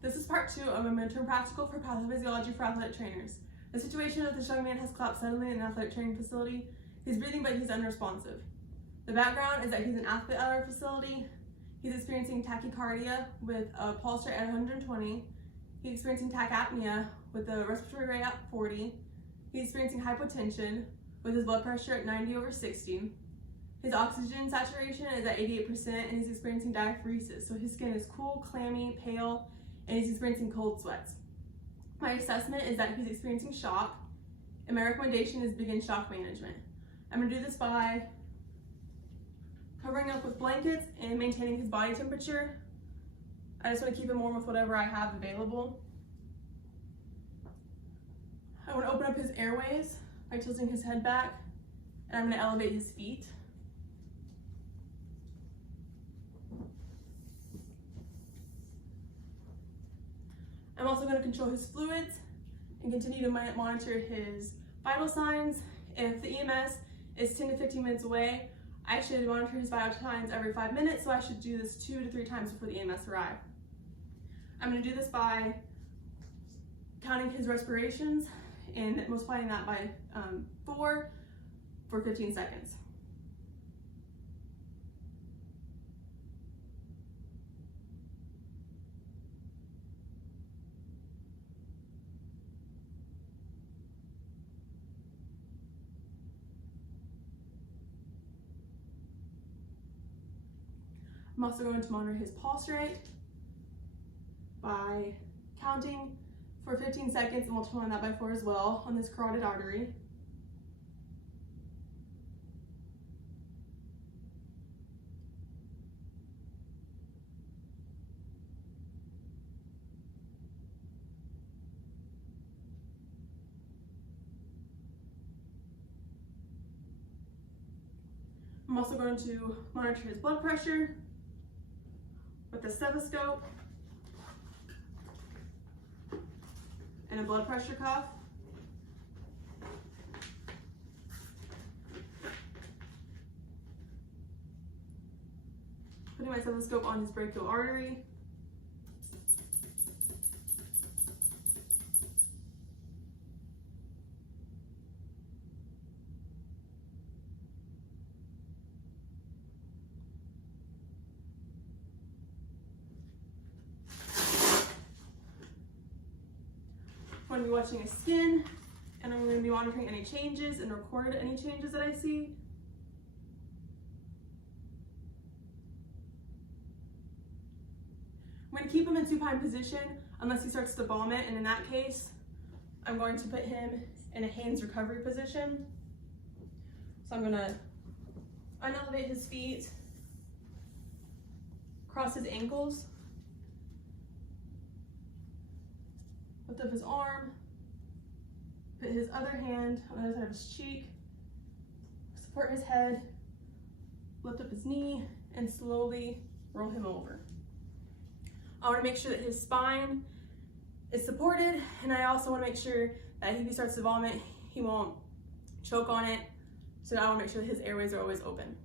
This is part 2 of a midterm practical for pathophysiology for athletic trainers. The situation of this young man has collapsed suddenly in an athletic training facility. He's breathing, but he's unresponsive. The background is that he's an athlete at our facility. He's experiencing tachycardia with a pulse rate at 120. He's experiencing tachypnea with a respiratory rate at 40. He's experiencing hypotension with his blood pressure at 90/60. His oxygen saturation is at 88%, and he's experiencing diaphoresis. So his skin is cool, clammy, pale, and he's experiencing cold sweats. My assessment is that he's experiencing shock, and my recommendation is begin shock management. I'm gonna do this by covering up with blankets and maintaining his body temperature. I just wanna keep him warm with whatever I have available. I wanna open up his airways by tilting his head back, and I'm gonna elevate his feet. I'm also going to control his fluids and continue to monitor his vital signs. If the EMS is 10 to 15 minutes away, I should monitor his vital signs every 5 minutes, so I should do this 2 to 3 times before the EMS arrive. I'm going to do this by counting his respirations and multiplying that by 4 for 15 seconds. I'm also going to monitor his pulse rate by counting for 15 seconds and multiplying that by 4 as well on this carotid artery. I'm also going to monitor his blood pressure with a stethoscope and a blood pressure cuff. Putting my stethoscope on his brachial artery. I'm going to be watching his skin, and I'm going to be monitoring any changes and record any changes that I see. I'm going to keep him in supine position unless he starts to vomit, and in that case, I'm going to put him in a Haynes recovery position. So I'm going to unelevate his feet, cross his ankles, lift up his arm, put his other hand on the other side of his cheek, support his head, lift up his knee, and slowly roll him over. I want to make sure that his spine is supported, and I also want to make sure that if he starts to vomit, he won't choke on it. So I want to make sure that his airways are always open.